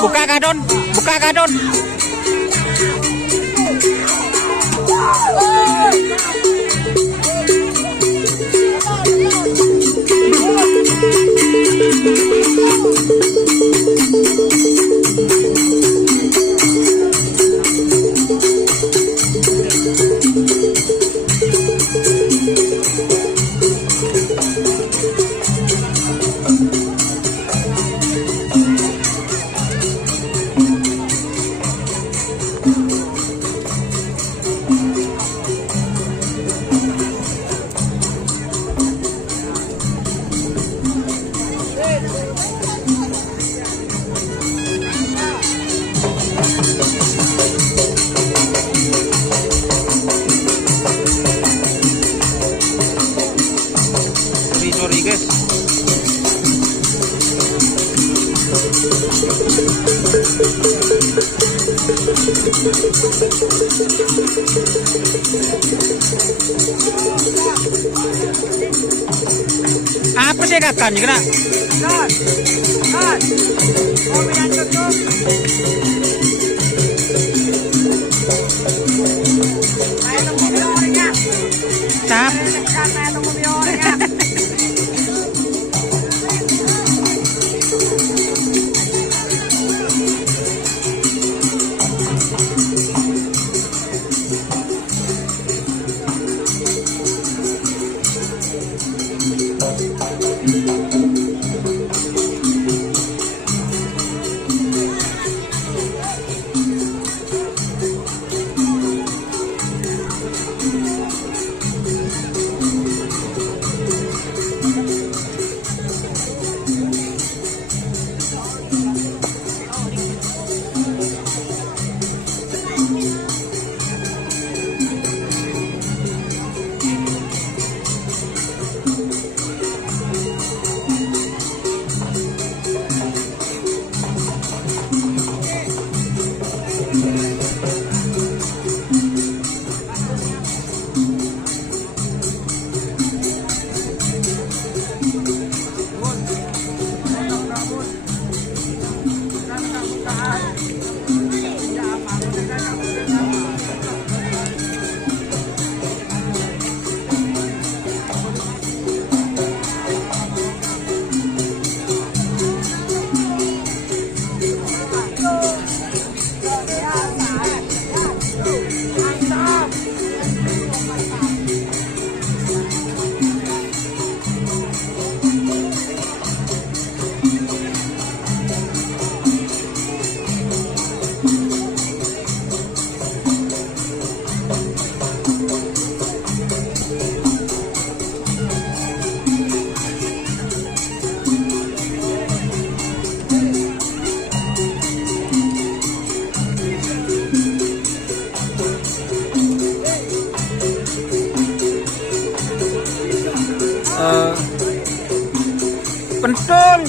Buka kadon, buka kadon. Sorry guys. Apa sih kakak nih kena? Tap. Pentol.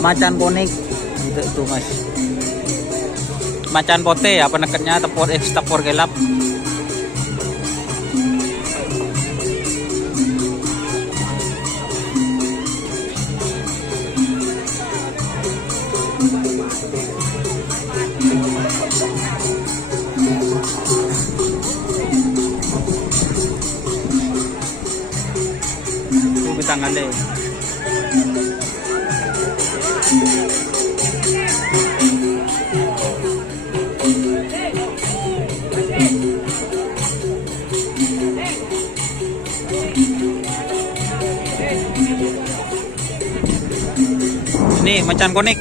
Macan konik gitu itu mas, macan pote apa nekatnya tepor gelap. Itu tangan deh. Ini macan konik.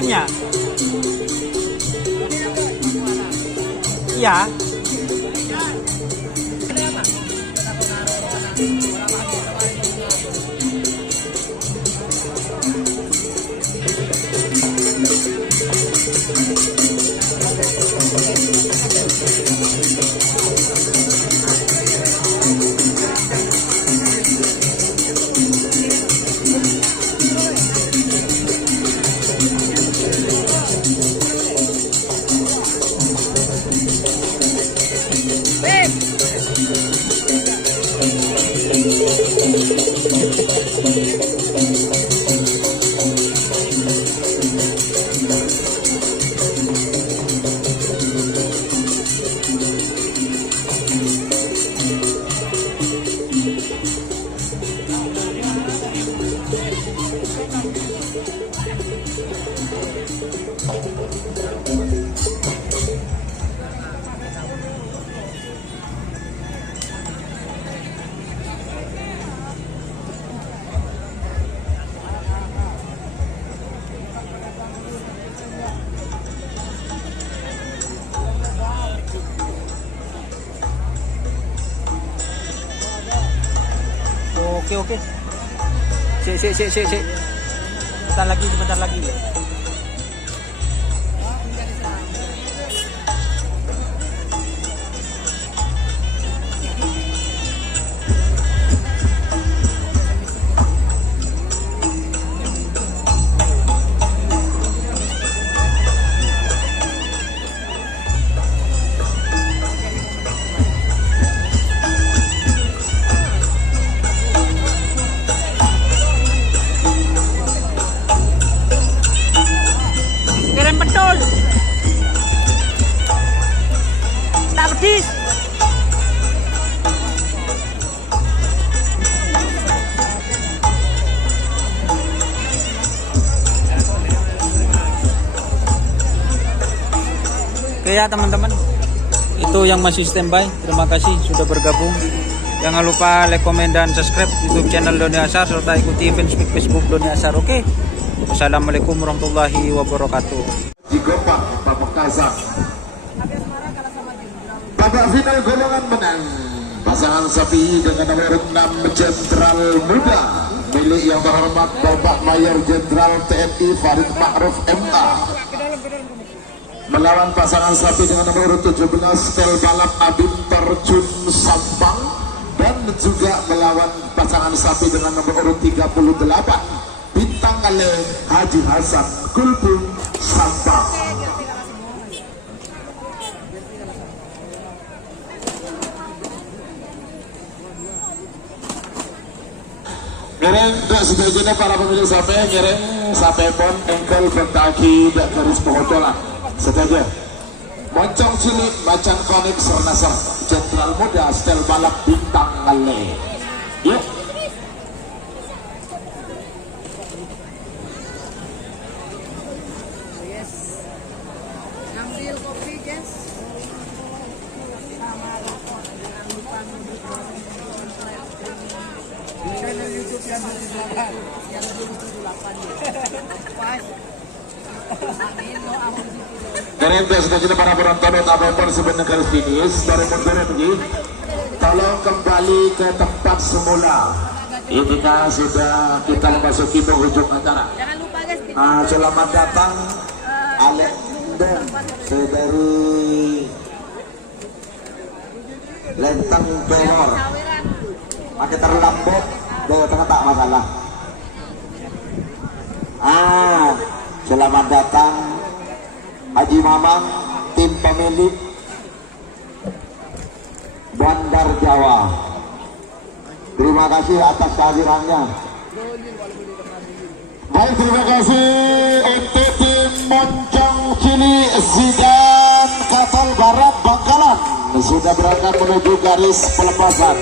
macannya? Iya. Oke. Sik. Bentar lagi. Kirim betul. Tak pedis. Oke ya teman-teman, itu yang masih standby, terima kasih sudah bergabung. Jangan lupa like, komen, dan subscribe YouTube channel Doni Asar serta ikuti fanspage Facebook Doni Asar. Oke, wassalamualaikum warahmatullahi wabarakatuh. Digopak Pamekasan. Babak final golongan menang pasangan sapi dengan nomor 6 Jenderal Muda milik yang terhormat Bapak Mayor Jenderal TNI Farid Ma'ruf MA melawan pasangan sapi dengan nomor 17 Stel Balap Abim Terjun Sampang, dan juga melawan pasangan sapi dengan nomor 38 Bintang Ale Haji Hasan Kulbun Sampang. Ngereng tak setujunya para pemilik sapi, ngereng sapi pon engkel bentaki dan garis pengotolan setuju. Moncong cilik macan konik sernasar Jenderal Muda Stel Balap Bintang Ale. Yuk. Ambil kopi guys. Channel YouTube yang 78 yang 78 pas. Dari sudah para penonton apapun sebenarnya finish dari mundur lagi, tolong kembali ke tempat semula. Ini kan sudah kita memasuki penghujung acara. Jangan lupa guys. Selamat datang Alek dan dari Lenteng Pelor. Pakai terlambok, Jawa Tengah tak masalah. Selamat datang Haji Mamang, tim pemilik Bandar Jawa. Terima kasih atas kehadirannya. Baik, terima kasih untuk tim Moncong Cili Zidan Kapal Barat Bangkalan sudah berangkat menuju garis pelepasan.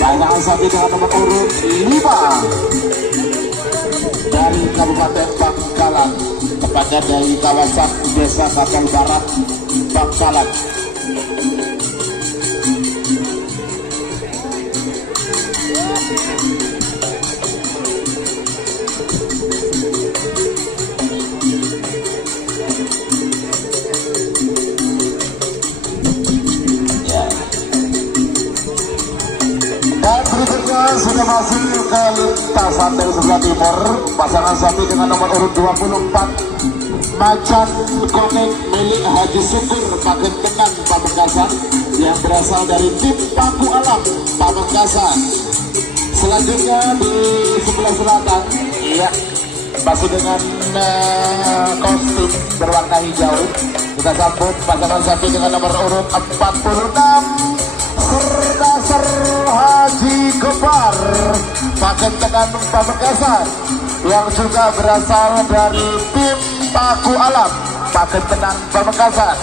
Pasangan sapi dengan nomor urut 5 dari Kabupaten Bangkalan, tepatnya dari kawasan Desa Kapal Barat Bangkalan. sudah masuk ke lintasan dari sebelah timur. Pasangan sapi dengan nomor urut 24 Macan Konek milik Haji Syukur Pagentenan Pamekasan yang berasal dari tim Paku Alam Pamekasan. Selanjutnya di sebelah selatan, iya, masih dengan kostum berwarna hijau. Kita sambut pasangan sapi dengan nomor urut 46 Serdasar Haji Gopar Pagentenan Pamekasan yang juga berasal dari tim Paku Alam Pagentenan Pamekasan.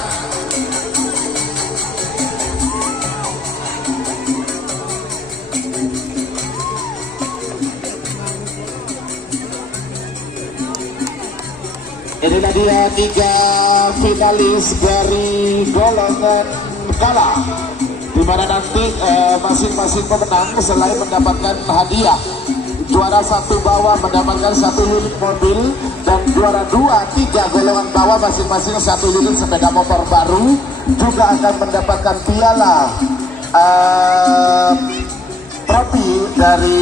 Inilah dia 3 finalis dari golongan kala, di mana nanti masing-masing pemenang selain mendapatkan hadiah, juara 1 bawah mendapatkan 1 unit mobil, dan juara 2, 3 golongan bawah masing-masing 1 unit sepeda motor baru, juga akan mendapatkan piala trofi dari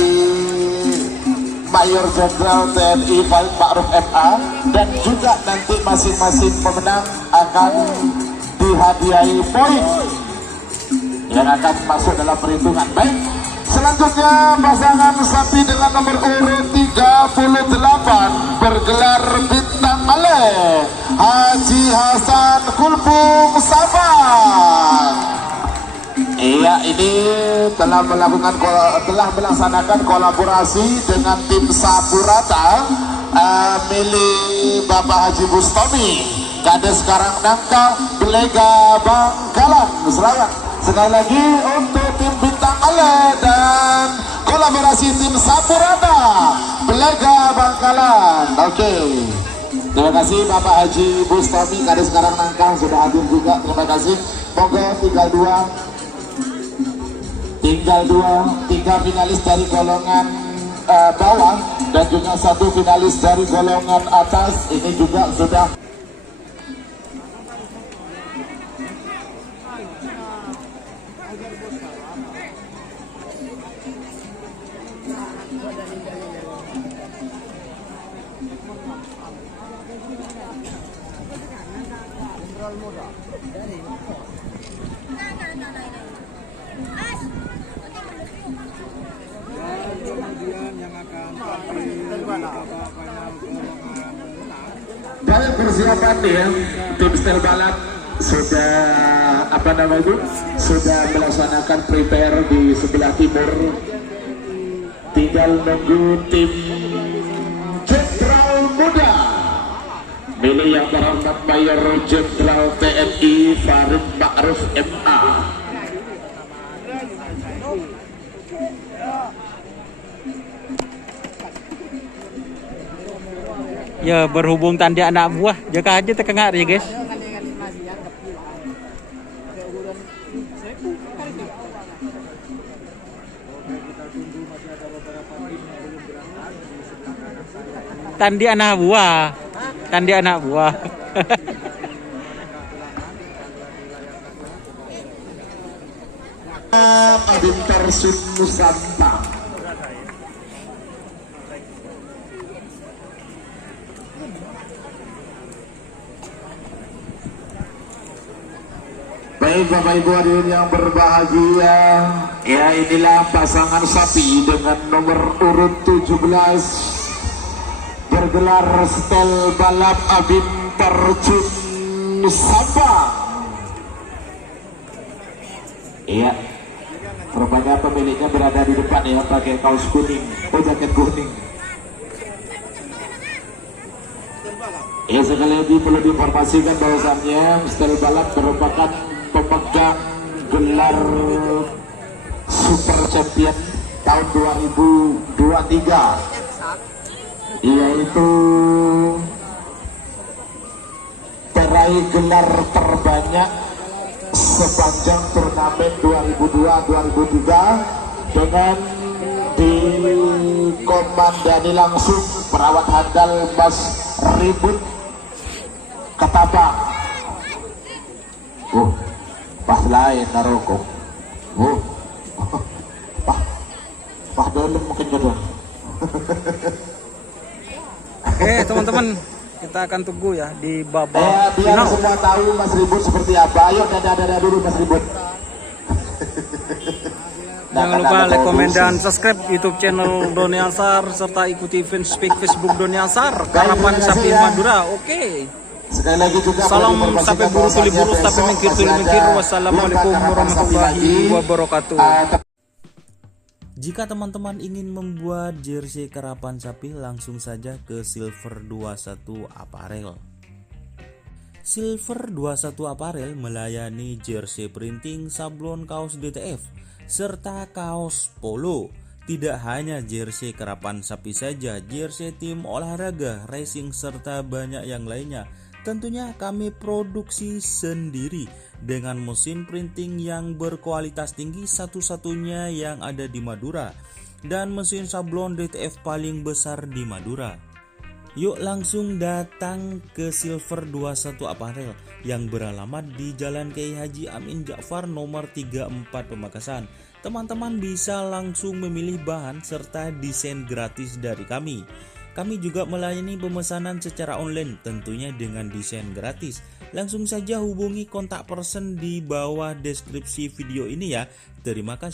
Mayor Jenderal TNI Farid Ma'ruf MA, dan juga nanti masing-masing pemenang akan dihadiahi poin yang akan masuk dalam perhitungan. Baik, selanjutnya pasangan sapi dengan nomor urut 38 bergelar Bintang Maleh Haji Hasan Kulpung Sabang. Iya, ini telah melaksanakan kolaborasi dengan tim Sapurata milik Bapak Haji Bustami, Kades Karangnangka, Belega Bangkalan, Selayang. Sekali lagi untuk tim Bintang Ale dan kolaborasi tim Sapurata, Belega Bangkalan. Oke. Terima kasih Bapak Haji Bustami, Kades Karangnangka sudah hadir juga. Terima kasih. Monggo tinggal 3 finalis dari golongan bawah dan juga 1 finalis dari golongan atas. Ini juga sudah banyak persiapan ya. Tim setel balap sudah sudah melaksanakan prepare di sebelah timur. Tinggal nunggu tim Jenderal Muda milik yang terhormat Mayor Jenderal TNI Farid Ma'ruf MA. Ya, berhubung tadi anak buah, jaga aja tekan hari ya guys. Tandi anak buah, tandi anak buah. Bintar Sun Nusantara. Baik Bapak Ibu hadirin yang berbahagia, ya inilah pasangan sapi dengan nomor urut 17 bergelar setel balap Abim Terjun Sabang. Iya, rupanya pemiliknya berada di depan ya, pakai kaos kuning, jaket kuning. Ya, sekali lagi perlu diinformasikan bahwasannya setel balap merupakan pemegang gelar Super Champion tahun 2023, yaitu peraih gelar terbanyak sepanjang turnamen 2002-2003 dengan dikomandani langsung perawat handal Mas Ribut Ketapang. Pas lain narokok. Wah, belum mungkin jodoh. Oke teman-teman, kita akan tunggu ya di babak Biar final. semua tahu Mas Ribut seperti apa. Ayo dada dulu Mas Ribut. Jangan lupa like, komen, dan subscribe YouTube channel Doni Ansar serta ikuti fanspage Facebook Doni Ansar Karapan Sapi Madura. Oke. Sekali lagi juga Salam perlu sapi diinformasikan buru tuli buru, bahwasannya sapi mengkir tuli besok mengkir. masih ada Wassalamualaikum lomba karapan sapi warahmatullahi lagi. wabarakatuh. Jika teman-teman ingin membuat jersey karapan sapi, langsung saja ke Silver 21 Apparel. Silver 21 Apparel melayani jersey printing, sablon, kaos DTF, serta kaos polo. Tidak hanya jersey karapan sapi saja, jersey tim olahraga, racing, serta banyak yang lainnya. Tentunya kami produksi sendiri dengan mesin printing yang berkualitas tinggi, satu-satunya yang ada di Madura, dan mesin sablon DTF paling besar di Madura. Yuk langsung datang ke Silver 21 Apparel yang beralamat di Jalan Kiai Haji Amin Ja'far nomor 34 Pamekasan. Teman-teman bisa langsung memilih bahan serta desain gratis dari kami. Kami juga melayani pemesanan secara online, tentunya dengan desain gratis. Langsung saja hubungi kontak person di bawah deskripsi video ini ya. Terima kasih.